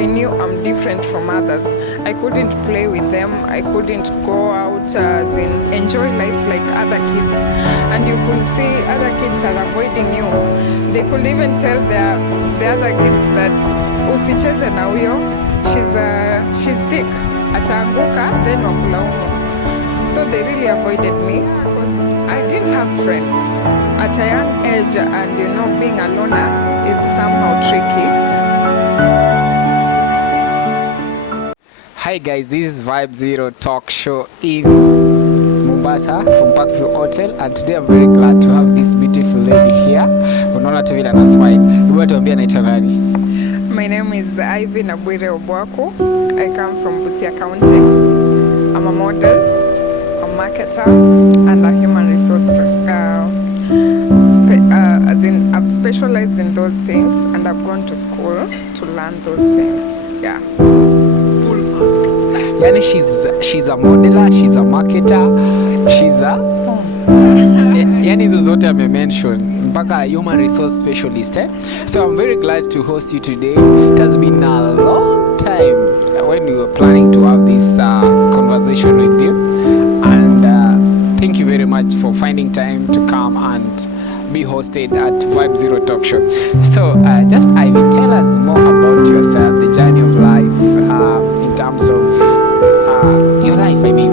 I knew I'm different from others. I couldn't play with them. I couldn't go out as in enjoy life like other kids. And you could see other kids are avoiding you. They could even tell the other kids that usicheze na huyo, she's sick, ataanguka then wakulaumu. So they really avoided me because I didn't have friends at a young age, and being a loner is somehow tricky. Hi guys, this is Vibe Zero Talk Show in Mombasa from Parkview Hotel, and today I'm very glad to have this beautiful lady here. Unaona tu vile ana smile. Hebu tuambie anaitwa nani? My name is Ivy Nabwire Obwako. I come from Busia County. I'm a model, a marketer, and a human resource as in I've specialized in those things, and I've gone to school to learn those things. Yeah. Yani she's a modeler, she's a marketer, she's a yani hizo zote ame-mention mpaka human resource specialist So I'm very glad to host you today. It has been a long time when we were planning to have this conversation with you, and thank you very much for finding time to come and be hosted at Vibe Zero Talk Show. So just Ivy, tell us more about yourself, the journey of life in terms of your life, I mean.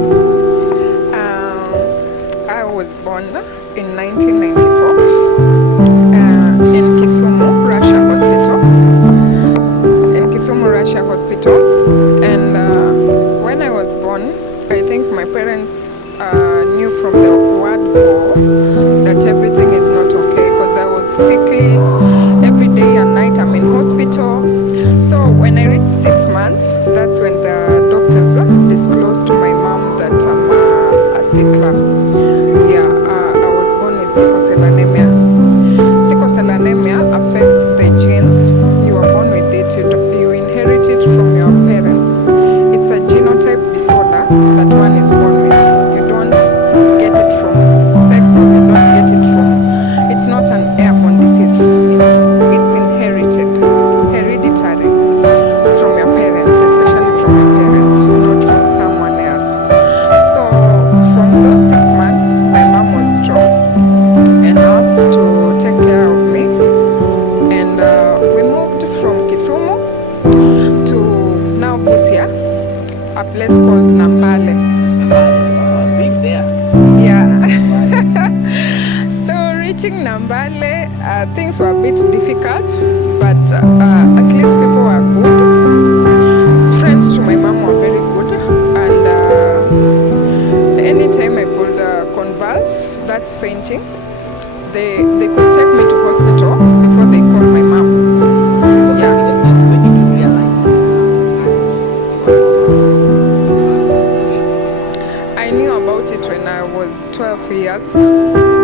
I was born in 1994 in Kisumu, Russia Hospital. In Kisumu, Russia Hospital. And when I was born, I think my parents knew from the word go that everything is not okay, because I was sickly every day and night. I'm in hospital. So when I reached 6 months, that's when the doctors disclosed to my mom that I'm a SICKLE. Yeah, I was born with sickle cell anemia. Sickle cell anemia affects the genes. You are born with it. You inherit it from your parents. It's a genotype disorder that one is born with. You don't get it from sex, or you don't get it from... It's not an airborne disease. It's inherited, hereditary from your parents, especially from your parents, not from someone else. So from those 6 months, my mom was strong enough to take care of me, and we moved from Kisumu to now Busia, a place called Nambale. Been there. Yeah. So reaching Nambale, things were a bit difficult, but at least people were good. Friends to my mom were very good, and anytime I could convulse, that's fainting, they could take me to hospital before they called my mom. So Yeah. when did you realize I knew about it when I was 12 years.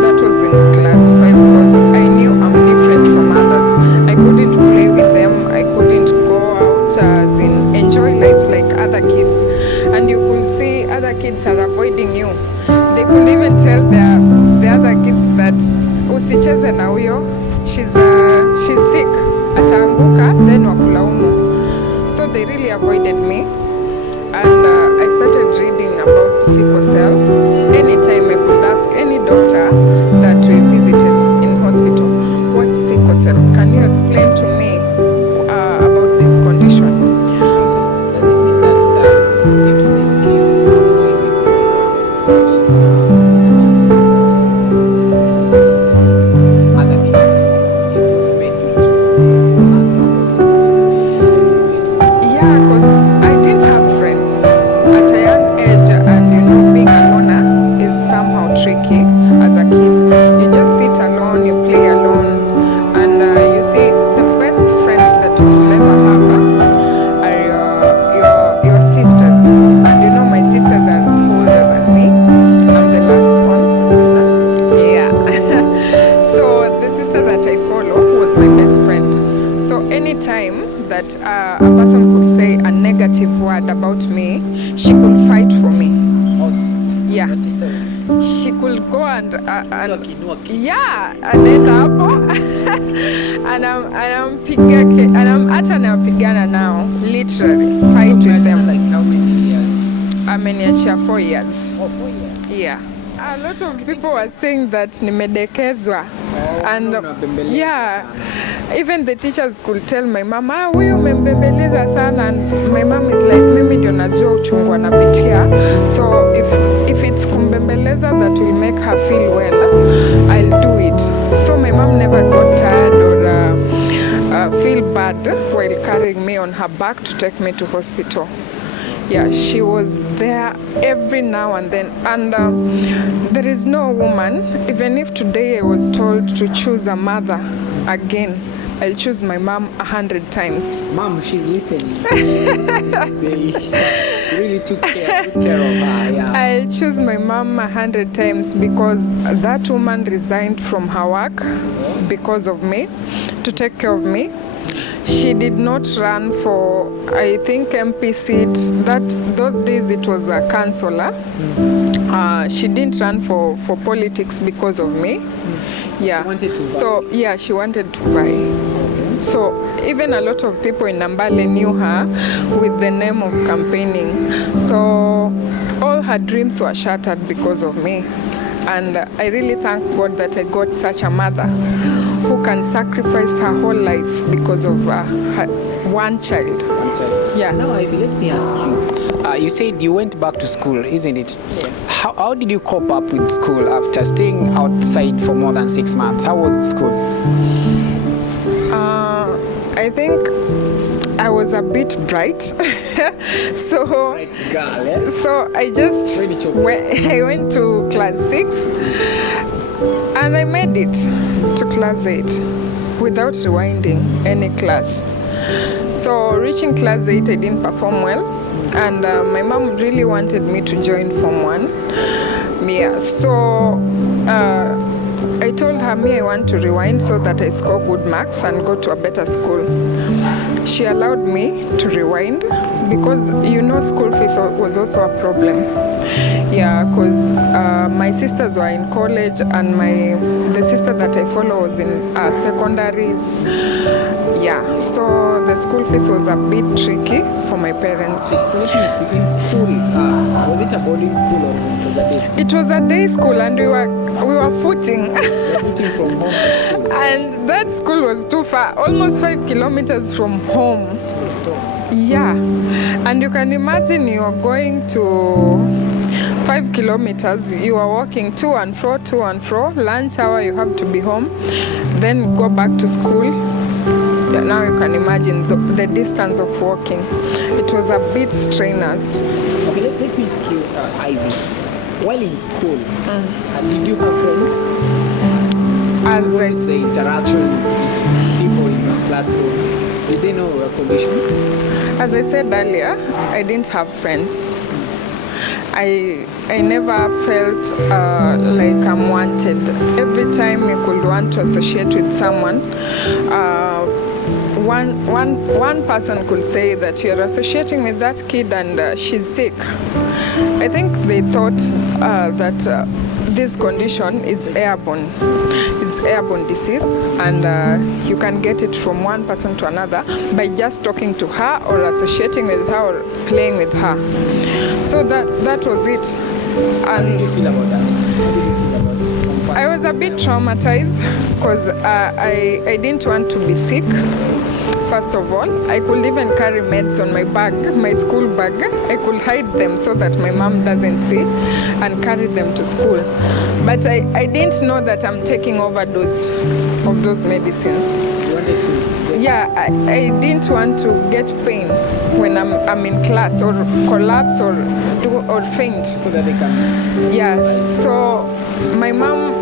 That was in class 5, because I knew I'm different from others. I couldn't play with them. I couldn't go out as in enjoy life like other kids. And you could see other kids are avoiding you. They could even tell the other kids that usicheze na huyo, she's sick, ataanguka then wakulaumu. So they really avoided me. And I started reading about sickle cell. Anytime I could ask any doctor that we visited in hospital, what's sickle cell? Can you explain to me about this condition? So does it mean that due to these kids other kids is when you Yeah, because I didn't have friends at a young age, and being a loner is somehow tricky as a kid. You just sit alone, you play alone, and you see the best friends that you will ever have are your sisters. And my sisters are older than me. I'm the last one. Yeah. So the sister that I follow was my best friend. So anytime that a person could say a negative word about me, she could fight for me. Yeah. your sister? She could go and Walkie. yeah, anaenda hapo and I'm hata napigana now, literally fight with them. Like how many years? Ameniachia 4 years. Oh, 4 years. Yeah. A lot of people were saying that nimedekezwa. And yeah, even the teachers could tell my mom, huyu umembembeleza sana. And my mom is like, mimi ndio najua uchungu anapitia. So if it's kumbembeleza that will make her feel well, I'll do it. So my mom never got tired or feel bad while carrying me on her back to take me to hospital. Yeah, she was there every now and then. And there is no woman, even if today I was told to choose a mother again, I'll choose my mom 100 times. Mom, she's listening. They really took care of her. Yeah. I'll choose my mom 100 times because that woman resigned from her work because of me, to take care of me. She did not run for, I think, MP seat. Those days it was a councillor. She didn't run for politics because of me. Yeah. She wanted to vie. So yeah, she wanted to vie. Okay. So even a lot of people in Nambale knew her with the name of campaigning. So all her dreams were shattered because of me. And I really thank God that I got such a mother who can sacrifice her whole life because of her one child. Yeah. Now, Ivy, let me ask you. You said you went back to school, isn't it? Yeah. How did you cope up with school after staying outside for more than 6 months? How was school? I think I was a bit bright. So Bright girl, eh? So I just I went to class 6 and I made it to class 8 without rewinding any class. So reaching class 8, I didn't perform well, and my mom really wanted me to join Form 1. Yeah, so I told her, I want to rewind so that I score good marks and go to a better school. She allowed me to rewind because, school fees was also a problem. Yeah, because my sisters were in college and the sister that I follow was in secondary. Yeah, so the school fees was a bit tricky for my parents. So let me ask you, in school, was it a boarding school or it was a day school? It was a day school, and we were footing. Footing from home to school. And that school was too far, almost 5 kilometers from home. Yeah, and you can imagine you are going to 5 kilometers, you are walking to and fro, lunch hour you have to be home, then go back to school. Now you can imagine the distance of walking. It was a bit strenuous. Okay, let me ask you, Ivy, while in school, did you have friends? What is the interaction with people in your classroom? Did they know your condition? As I said earlier, I didn't have friends. I never felt like I'm wanted. Every time you could want to associate with someone, one person could say that you're associating with that kid and she's sick. I think they thought that this condition is airborne. It's airborne disease, and you can get it from one person to another by just talking to her or associating with her or playing with her. So that was it. And how did you feel about that? How did you feel about it? I was a bit traumatized because I didn't want to be sick. First of all, I could even carry meds on my bag, my school bag. I could hide them so that my mom doesn't see and carry them to school. But I didn't know that I'm taking overdose of those medicines. You wanted to? Yeah, I didn't want to get pain when I'm in class or collapse or faint. So that they can. Yeah, so my mom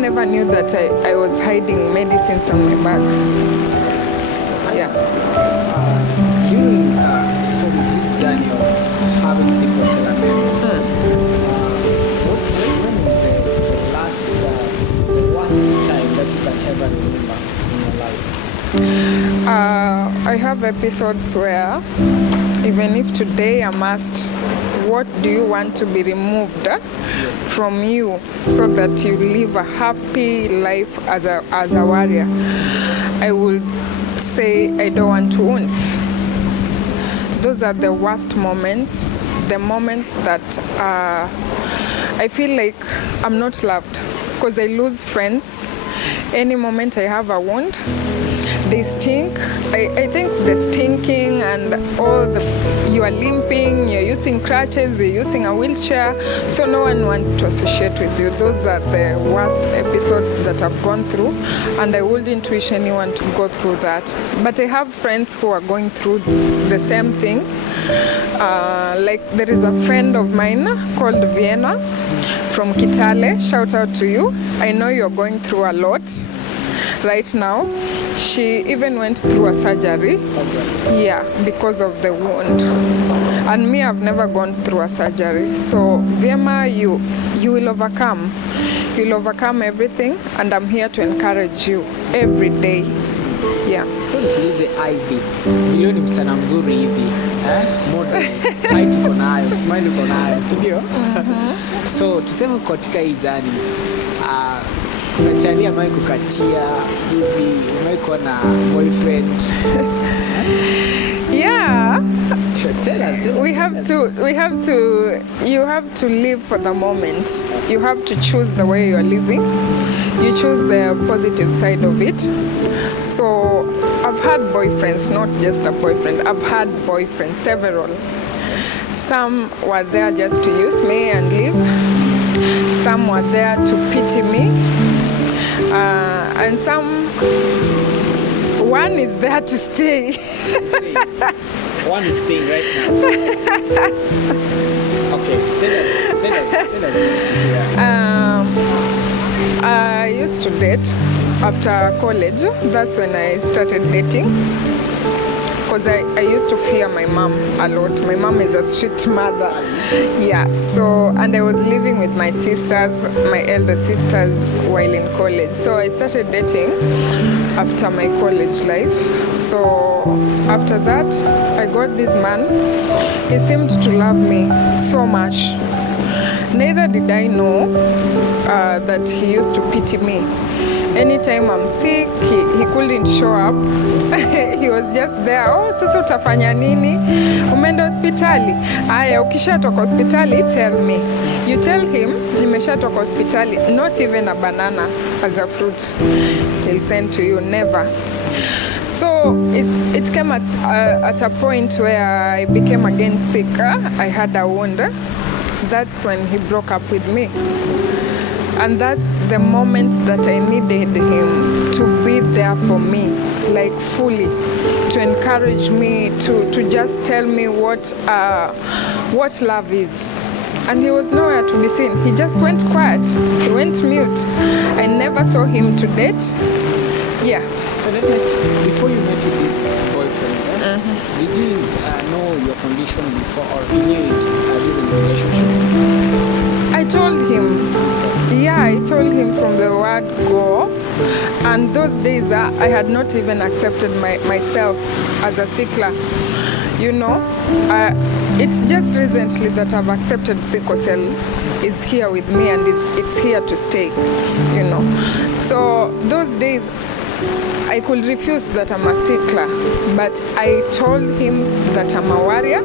never knew that I was hiding medicines on my bag. Yeah. During from this journey of having sickle cell anemia, when was the worst time that you can ever remember in your life? I have episodes where Even if today I'm asked, what do you want to be removed from you so that you live a happy life as a warrior, I would say I don't want wounds. Those are the worst moments, the moments that I feel like I'm not loved, because I lose friends. Any moment I have a wound, they stink. I think the stinking and all you are limping, you're using crutches, you're using a wheelchair, so no one wants to associate with you. Those are the worst episodes that I've gone through, and I wouldn't wish anyone to go through that. But I have friends who are going through the same thing. Like there is a friend of mine called Vienna from Kitale. Shout out to you. I know you're going through a lot right now. She even went through a surgery. Yeah, because of the wound. And me, I've never gone through a surgery. So Vienna, you will overcome. You'll overcome everything, and I'm here to encourage you every day. Yeah. So nikuulize Ivy, vile ni msichana mzuri hivi, model, height uko nayo, smile uko nayo, si ndio? So tuseme katika hii jani, kuna chali ambayo kukatia hivi, umekuwa na boyfriend? Yeah. Sure, tell us. You have to live for the moment. You have to choose the way you are living. You choose the positive side of it. So I've had boyfriends, not just a boyfriend. I've had boyfriends, several. Some were there just to use me and leave. Some were there to pity me. And one is there to stay. One is staying right now. Okay, tell us. I used to date after college. That's when I started dating. Because I used to fear my mom a lot. My mom is a strict mother. Yeah, so, and I was living with my sisters, my elder sisters, while in college. So I started dating after my college life. So after that, I got this man. He seemed to love me so much. Neither did I know that he used to pity me. Anytime I'm sick, he couldn't show up. He was just there. Oh, sasa utafanya nini? Umeenda hospitali? Aya, ukishatoka hospitali, tell me. You tell him, nimeshatoka hospitali. Not even a banana as a fruit he'll send to you, never. So it came at a point where I became again sick. I had a wound. That's when he broke up with me. And that's the moment that I needed him to be there for me, like fully, to encourage me, to just tell me what love is. And he was nowhere to be seen. He just went quiet. He went mute. I never saw him to date. Yeah. So let me ask, before you met this boyfriend, did you know your condition before, or you knew it during the relationship? I told him. Yeah, I told him from the word go. And those days I had not even accepted myself as a sickler. You know, it's just recently that I've accepted sickle cell is here with me, and it's here to stay, you know. So those days I could refuse that I'm a sickler, but I told him that I'm a warrior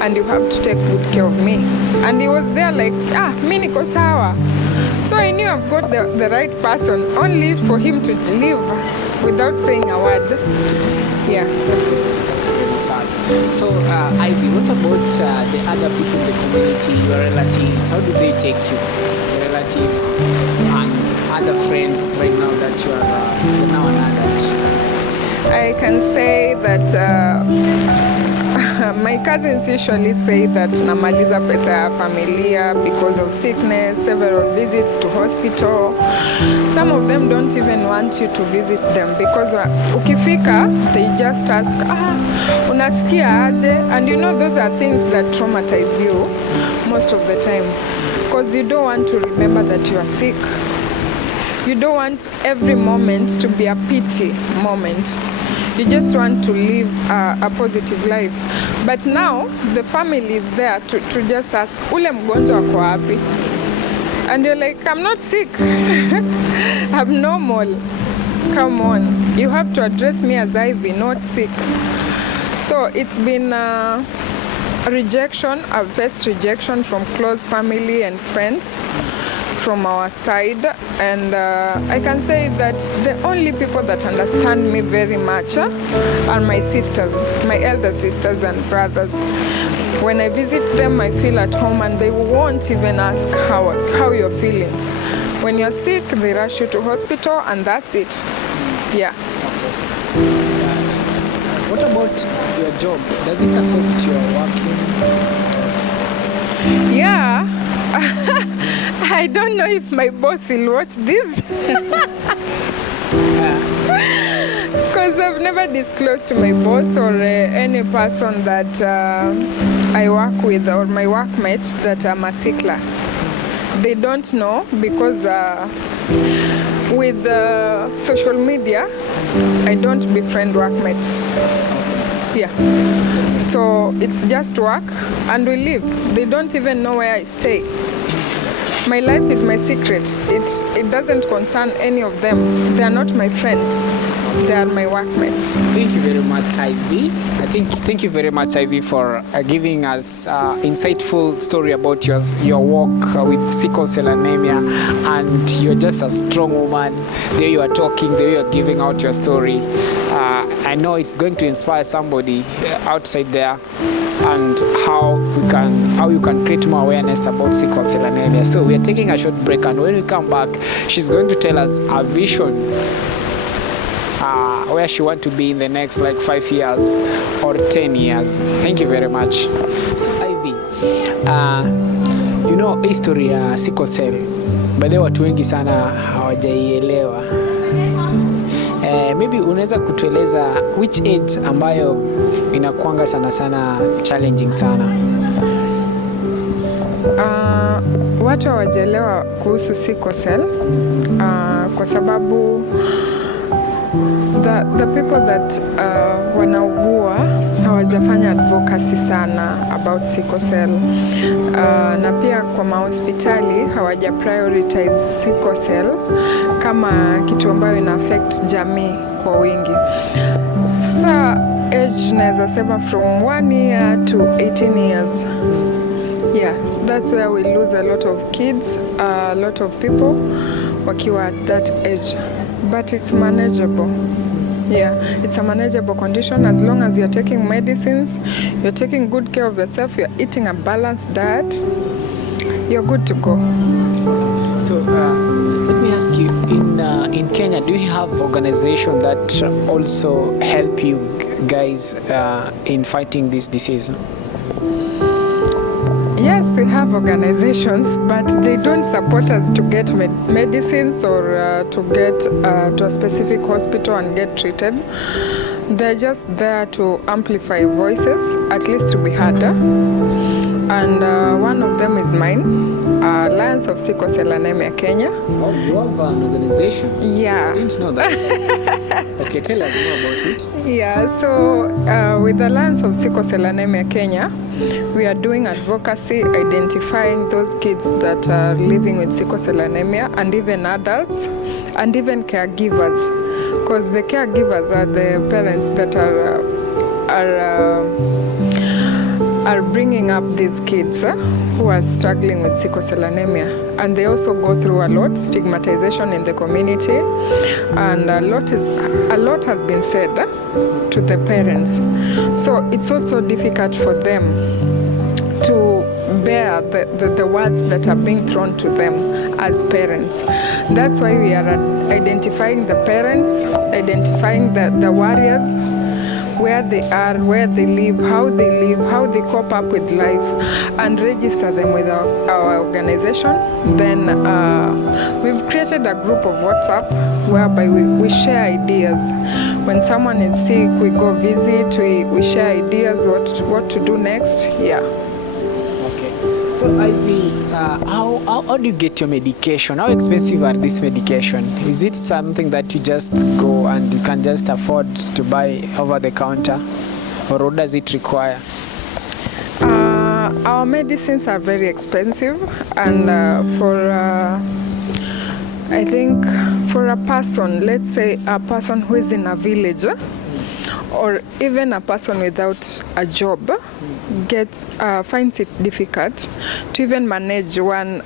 and you have to take good care of me. And he was there like, mi niko sawa. So I knew I've got the right person, only for him to leave without saying a word. Yeah. That's good. That's really sad. So, Ivy, what about the other people in the community, your relatives? How do they take you? Your relatives and other friends right now that you are now an adult? I can say that my cousins usually say that namaliza pesa ya familia because of sickness, several visits to hospital. Some of them don't even want you to visit them because ukifika, they just ask, unasikia aje? And you know, those are things that traumatize you most of the time, because you don't want to remember that you are sick. You don't want every moment to be a pity moment. You just want to live a positive life. But now the family is there to just ask, ule mgonjwa wako wapi? And you're like, I'm not sick. I'm normal. Come on. You have to address me as Ivy, not sick. So it's been a rejection, a first rejection from close family and friends from our side. And I can say that the only people that understand me very much are my sisters, my elder sisters and brothers. When I visit them, I feel at home, and they won't even ask how you're feeling. When you're sick, they rush you to hospital, and that's it. Yeah. What about your job? Does it affect your working? Yeah. I don't know if my boss will watch this. Because I've never disclosed to my boss or any person that I work with or my workmates that I'm a SICKLE. They don't know because with social media, I don't befriend workmates. Yeah. So it's just work and we live. They don't even know where I stay. My life is my secret. It doesn't concern any of them. They are not my friends. They are my workmates. Thank you very much, Ivy. Thank you very much, Ivy, for giving us insightful story about your work with sickle cell anemia. And you're just a strong woman. There you are talking, there you are giving out your story. I know it's going to inspire somebody outside there, and how you can create more awareness about sickle cell anemia. So we are taking a short break, and when we come back, she's going to tell us a vision where she wants to be in the next 5 years or 10 years. Thank you very much. So Ivy, history ya sickle cell baadhi watu wengi sana hawajaielewa. Maybe unaweza kutueleza which age ambayo inakuanga sana challenging sana? Watu hawajaelewa kuhusu sickle cell kwa sababu the people that wanaugua hawajafanya advocacy sana about sickle cell, na pia kwa mahospitali hawaja prioritize sickle cell kama kitu ambayo ina affect jamii kwa wingi. Sa age naweza sema from 1 year to 18 years. Yes, that's where we lose a lot of kids, a lot of people wakiwa at that age. But it's manageable. Yeah, it's a manageable condition as long as you're taking medicines, you're taking good care of yourself, you're eating a balanced diet, you're good to go. So let me ask you, in Kenya, do you have organizations that also help you guys in fighting this disease? Yes, we have organizations, but they don't support us to get medicines or to get to a specific hospital and get treated. They're just there to amplify voices, at least to be heard. And one of them is mine, Alliance of Sickle Cell Anemia Kenya. Oh, you have an organization? Yeah. I didn't know that. Okay, tell us more about it. Yeah, so with the Alliance of Sickle Cell Anemia Kenya, we are doing advocacy, identifying those kids that are living with sickle cell anemia, and even adults, and even caregivers, because the caregivers are the parents that are bringing up these kids who are struggling with sickle cell anemia, and they also go through a lot stigmatization in the community, and a lot has been said to the parents, so it's also difficult for them to bear the words that are being thrown to them as parents. That's why we are identifying the parents, identifying the warriors, where they are, where they live, how they cope up with life, and register them with our organization. Then we've created a group of WhatsApp whereby we share ideas. When someone is sick, we go visit, we share ideas what to do next. Yeah. Okay. So Ivy, How do you get your medication? How expensive are this medication? Is it something that you just go and you can just afford to buy over the counter, or what does it require? Our medicines are very expensive, and I think for a person, let's say a person who is in a village, or even a person without a job, finds it difficult to even manage one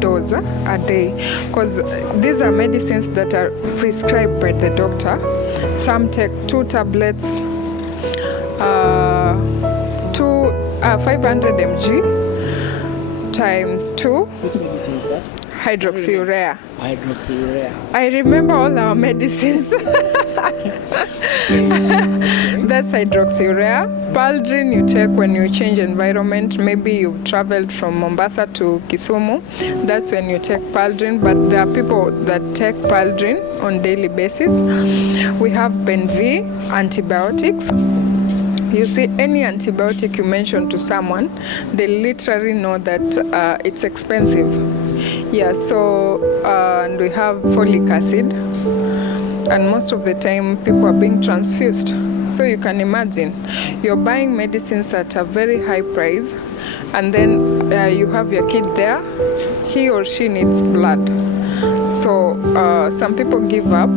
dose a day, because these are medicines that are prescribed by the doctor. Some take 2 tablets, 500 mg times 2. Which medicine is that? Hydroxyurea. Hydroxyurea. I remember all our medicines. That's hydroxyurea. Paldrin you take when you change environment. Maybe you've traveled from Mombasa to Kisumu. That's when you take Paldrin. But there are people that take Paldrin on daily basis. We have Benv, antibiotics. You see, any antibiotic you mention to someone, they literally know that it's expensive. Yeah, so and we have folic acid, and most of the time people are being transfused. So you can imagine, you're buying medicines at a very high price, and then you have your kid there, he or she needs blood. So some people give up.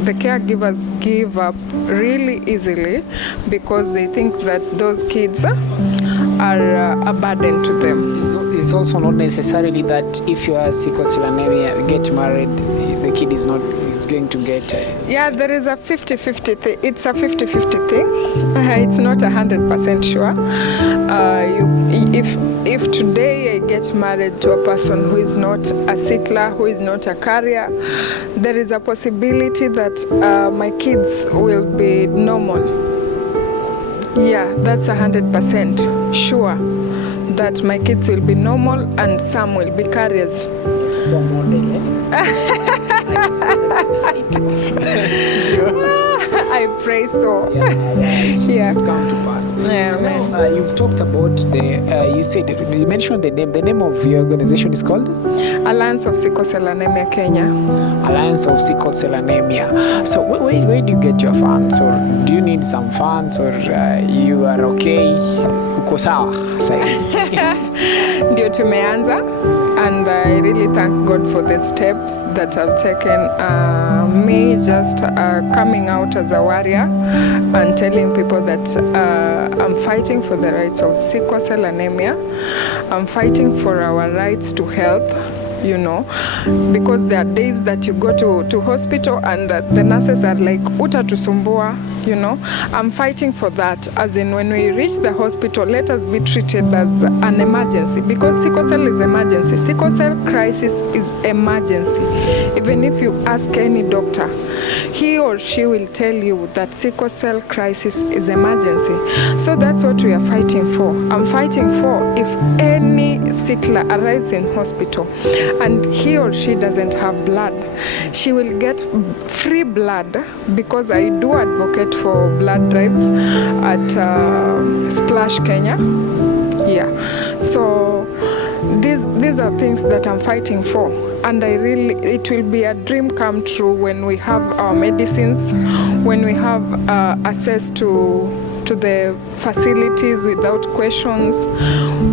The caregivers give up really easily because they think that those kids are a burden to them. It's also not necessarily that if you are sickle cell anemia, you get married, the kid is going to get... Yeah, there is a 50-50 thing. It's a 50-50 thing. It's not 100% sure. If today I get married to a person who is not a sickler, who is not a carrier, there is a possibility that my kids will be normal. Yeah, that's 100% sure that my kids will be normal and some will be carriers. I pray so. Yeah. Come to pass. Yeah, now, you've talked about you mentioned the name of your organization is called Alliance of Sickle Cell Anemia Kenya. Alliance of Sickle Cell Anemia. So where do you get your funds, or do you need some funds, or you are okay? Uko sawa sasa? Ndio tumeanza, and I really thank God for the steps that I've taken. Me just coming out as a warrior and telling people that I'm fighting for the rights of sickle cell anemia. I'm fighting for our rights to health, you know, because there are days that you go to hospital and the nurses are like, utatusumbua, you know. I'm fighting for that, as in when we reach the hospital, let us be treated as an emergency, because sickle cell is emergency. Sickle cell crisis is emergency. Even if you ask any doctor, he or she will tell you that sickle cell crisis is emergency. So that's what we are fighting for. I'm fighting for, if any sickler arrives in hospital and he or she doesn't have blood, she will get free blood, because I do advocate for blood drives at Splash Kenya. Yeah, so these are things that I'm fighting for, and it will be a dream come true when we have our medicines, when we have access to the facilities without questions,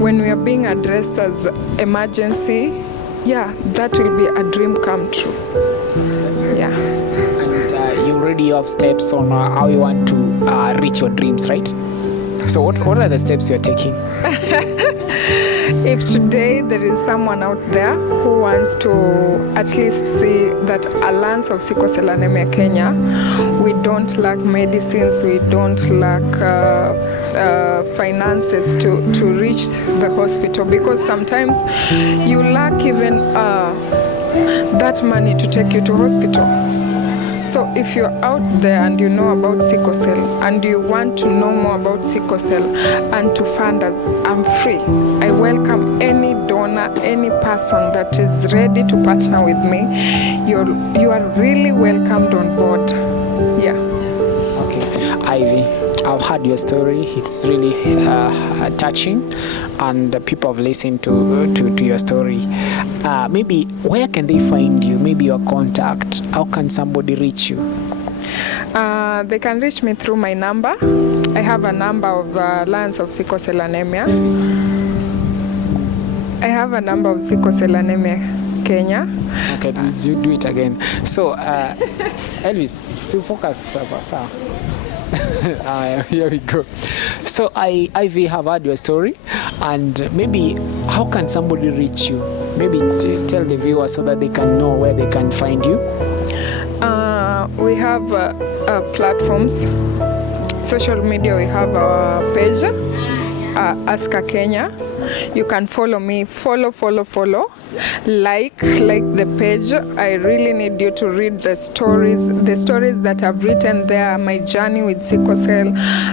when we are being addressed as emergency. Yeah, that will be a dream come true. Yeah. And you already have steps on how you want to reach your dreams, right? So what are the steps you're taking? If today there is someone out there who wants to at least see that Alliance of Sickle Cell Anemia Kenya, we don't lack medicines, we don't lack finances to reach the hospital, because sometimes you lack even that money to take you to hospital. So if you're out there and you know about sickle cell and you want to know more about sickle cell and to fund us, I'm free. I welcome any donor, any person that is ready to partner with me. You are really welcomed on board. Yeah. Okay. Ivy, I've heard your story. It's really touching, and people have listened to your story. Maybe where can they find you? Maybe your contact. How can somebody reach you? They can reach me through my number. I have a number of Alliance of Sickle Cell Anemia. I have a number of Sickle Cell Anemia Kenya. Okay, you do it again. So, Elvis, so focus. Here we go. So, Ivy have heard your story, and maybe how can somebody reach you? Maybe tell the viewers so that they can know where they can find you. We have platforms, social media. We have our page, Aska Kenya. You can follow me, follow, like the page. I really need you to read the stories that I've written there, my journey with sickle cell.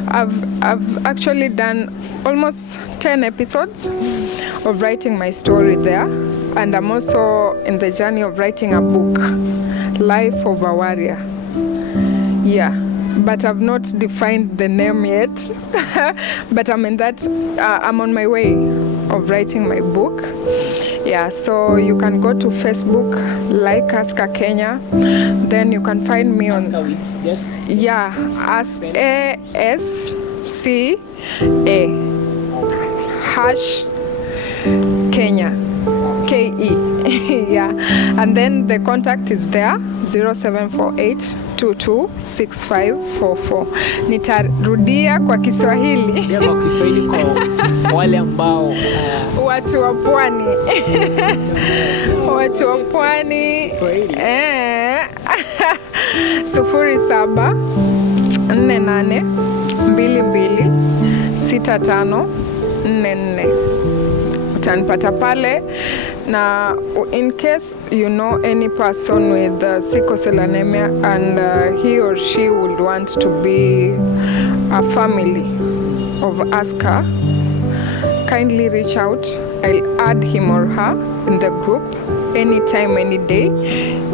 I've actually done almost 10 episodes of writing my story there, and I'm also in the journey of writing a book, Life of a Warrior. Yeah, but I've not defined the name yet. But I'm in that, I'm on my way of writing my book. Yeah, so you can go to Facebook, like Aska Kenya. Then you can find me on, yeah, as ASCA #Kenya. KE. Yeah, and then the contact is there, 0748226544. Nitarudia kwa Kiswahili. Kwa Kiswahili kwa wale ambao watu wa pwani. Watu wa pwani. 0748226544. Utanipata pale. Now, in case you know any person with sickle cell anemia and he or she would want to be a family of Aska, kindly reach out. I'll add him or her in the group anytime, any day.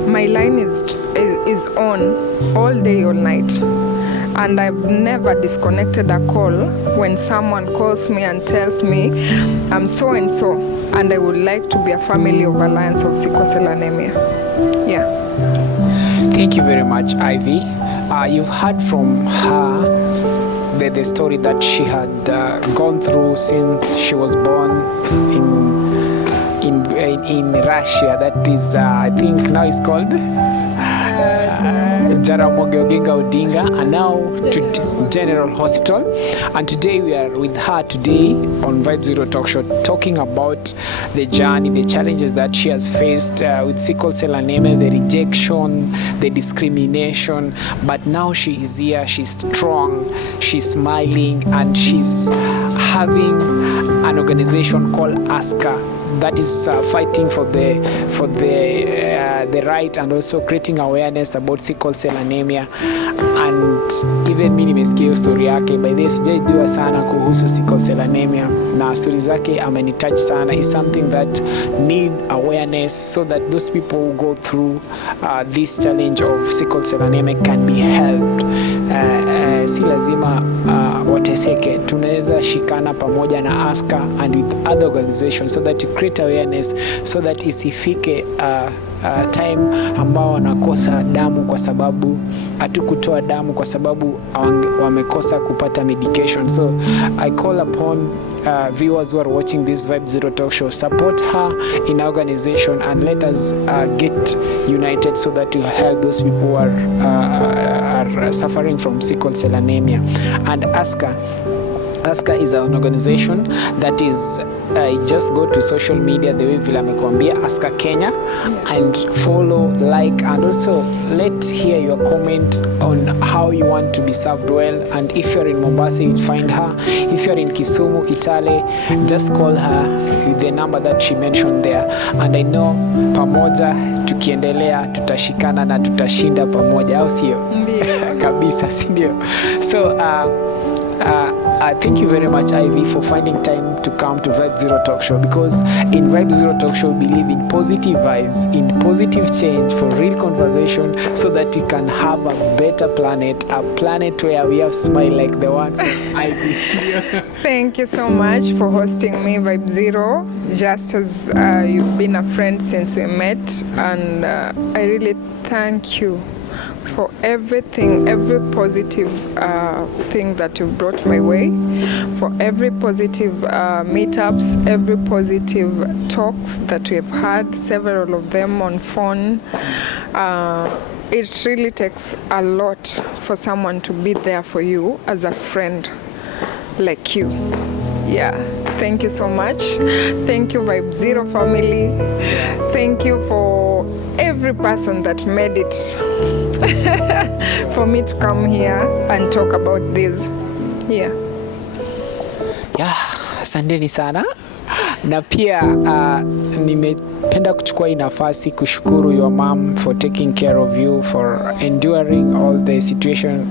My line is on all day, all night. And I've never disconnected a call when someone calls me and tells me, I'm so and so, and I would like to be a family of Alliance of Sickle Cell Anemia. Yeah. Thank you very much, Ivy. You've heard from her the story that she had gone through since she was born in Russia. That is, I think now it's called Jaramogi Oginga Odinga, and now to General Hospital. And today we are with her today on Vibe Zero Talk Show, talking about the journey, the challenges that she has faced with sickle cell anemia, the rejection, the discrimination. But now she is here, she's strong, she's smiling, and she's having an organization called Aska that is fighting for the right and also creating awareness about sickle cell anemia. And even mimi nimesikia story yake, by this sijajua sana kuhusu sickle cell anemia, na story zake amenitouch sana. Is something that need awareness so that those people who go through this challenge of sickle cell anemia can be helped. Si lazima wateseke, tunaweza shikana pamoja na Aska and with other organizations so that you create awareness, so that isifike time ambao wanakosa damu kwa sababu hatukutoa damu kwa sababu wamekosa kupata medication. So I call upon viewers who are watching this Vibe Zero Talk Show, support her in her organization and let us get united so that we help those people who are suffering from sickle cell anemia. And Aska is an organization that is just go to social media the way vile amekwambia, Aska Kenya, and follow, like, and also let hear your comment on how you want to be served well. And if you're in Mombasa, you'd find her. If you're in Kisumu, Kitale, just call her with the number that she mentioned there. And I know pamoja tukiendelea tutashikana na tutashinda pamoja, au sio? Ndio. Kabisa, si ndio? So thank you very much, Ivy, for finding time to come to Vibe Zero Talk Show, because in Vibe Zero Talk Show, we believe in positive vibes, in positive change for real conversation, so that we can have a better planet, a planet where we have smile like the one from Ivy. Thank you so much for hosting me, Vibe Zero, just as you've been a friend since we met, and I really thank you for everything, every positive thing that you brought my way, for every positive meetups, every positive talks that we've had, several of them on phone. It really takes a lot for someone to be there for you as a friend like you. Yeah, thank you so much. Thank you, Vibe Zero family. Thank you for every person that made it for me to come here and talk about this. Yeah. Yeah, asanteni sana. Na pia nimependa kuchukua hii nafasi kushukuru your mom for taking care of you, for enduring all the situation.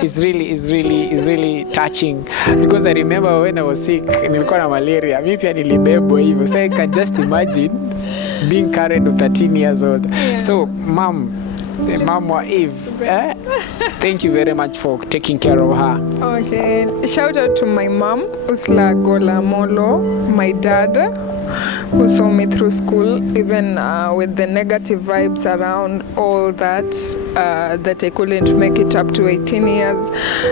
It's really touching, because I remember when I was sick, nilikuwa na malaria, mimi pia nilibebwa hivyo, so I can just imagine being carried of 13 years old. Yeah. So mom wa Eve, thank you very much for taking care of her. Okay, shout out to my mom, Usla Gola Molo, my dad, who saw me through school, even with the negative vibes around all that, that I couldn't make it up to 18 years.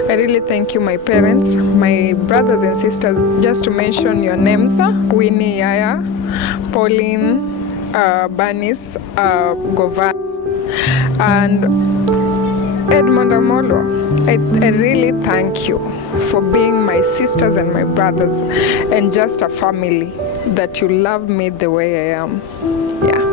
I really thank you, my parents, my brothers and sisters, just to mention your names: Winnie, Yaya, Pauline, Banis, Govas, and Edmond Amolo. I really thank you for being my sisters and my brothers, and just a family that you love me the way I am. Yeah.